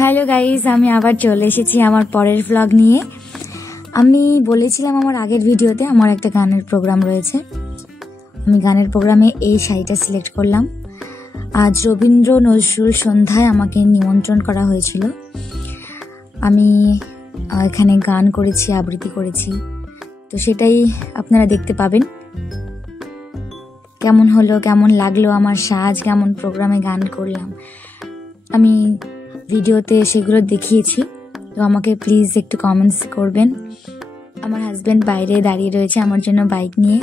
Hello guys, আমি আবার চলে এসেছি আমার পরের ব্লগ নিয়ে। আমি বলেছিলাম আমার আগের ভিডিওতে আমার একটা গানের প্রোগ্রাম রয়েছে। আমি গানের প্রোগ্রামে এই শাড়িটা সিলেক্ট করলাম। আজ রবীন্দ্র নজরুল সন্ধ্যায় আমাকে নিমন্ত্রণ করা হয়েছিল। আমি এখানে গান করেছি, আবৃত্তি করেছি, তো সেটাই আপনারা দেখতে পাবেন। কেমন হলো, কেমন লাগলো আমার সাজ, কেমন প্রোগ্রামে গান করলাম, আমি ভিডিওতে সেগুলো দেখিয়েছি। তো আমাকে প্লিজ একটু কমেন্টস করবেন। আমার হাজব্যান্ড বাইরে দাঁড়িয়ে রয়েছে আমার জন্য বাইক নিয়ে।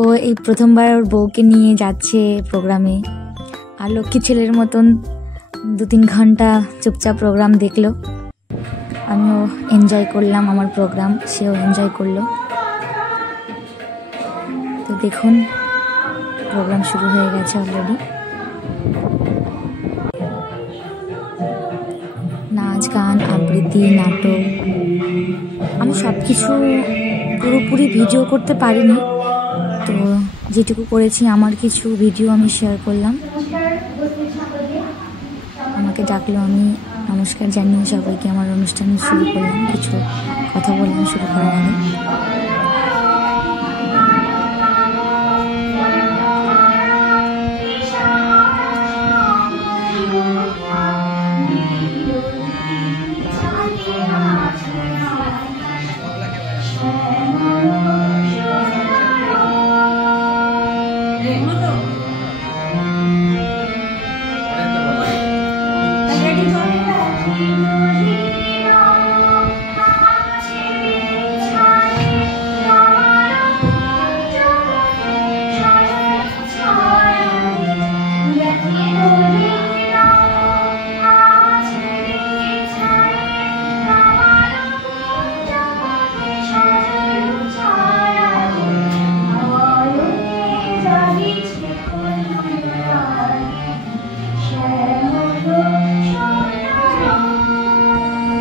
ও এই প্রথমবার ওর বউকে নিয়ে যাচ্ছে প্রোগ্রামে। আর লক্ষ্মী ছেলের মতন 2-3 ঘন্টা চুপচাপ প্রোগ্রাম দেখলো। আমিও এনজয় করলাম আমার প্রোগ্রাম, সেও এনজয় করলো। তো দেখুন, প্রোগ্রাম শুরু হয়ে গেছে অলরেডি। নাচ, গান, আবৃত্তি, নাটক, আমি সব কিছু পুরোপুরি ভিডিও করতে পারিনি, তো যেটুকু করেছি আমার কিছু ভিডিও আমি শেয়ার করলাম। আমাকে ডাকলো, আমি নমস্কার জানিয়ে সবাইকে আমার অনুষ্ঠান শুরু করলাম। কিছু কথা বললাম শুরু করার আগে।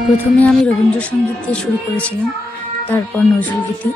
প্রথমে আমি রবীন্দ্রসঙ্গীত দিয়ে শুরু করেছিলাম, তারপর নজরুল গীতি।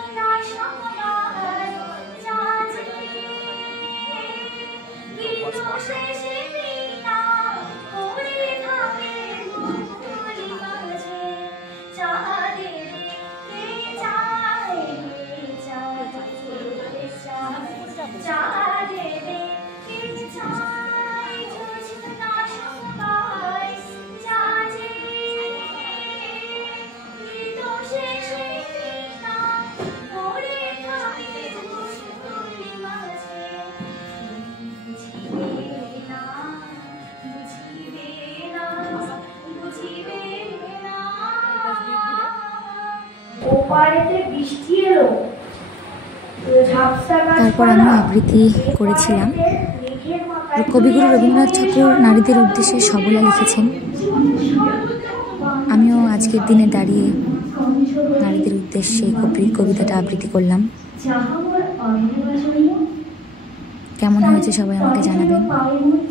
তারপর আমি আবৃত্তি করেছিলাম। কবিগুরু রবীন্দ্রনাথ ঠাকুর নারীদের উদ্দেশ্যে সবলা লিখেছেন। আমিও আজকের দিনে দাঁড়িয়ে নারীদের উদ্দেশ্যে কবিতাটা আবৃত্তি করলাম। কেমন হয়েছে সবাই আমাকে জানাবেন,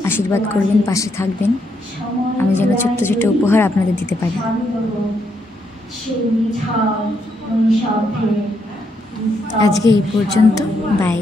আশীর্বাদ করবেন, পাশে থাকবেন, আমি যেন ছোট্ট ছোট্ট উপহার আপনাদের দিতে পারি। আজকে এই পর্যন্ত, বাই।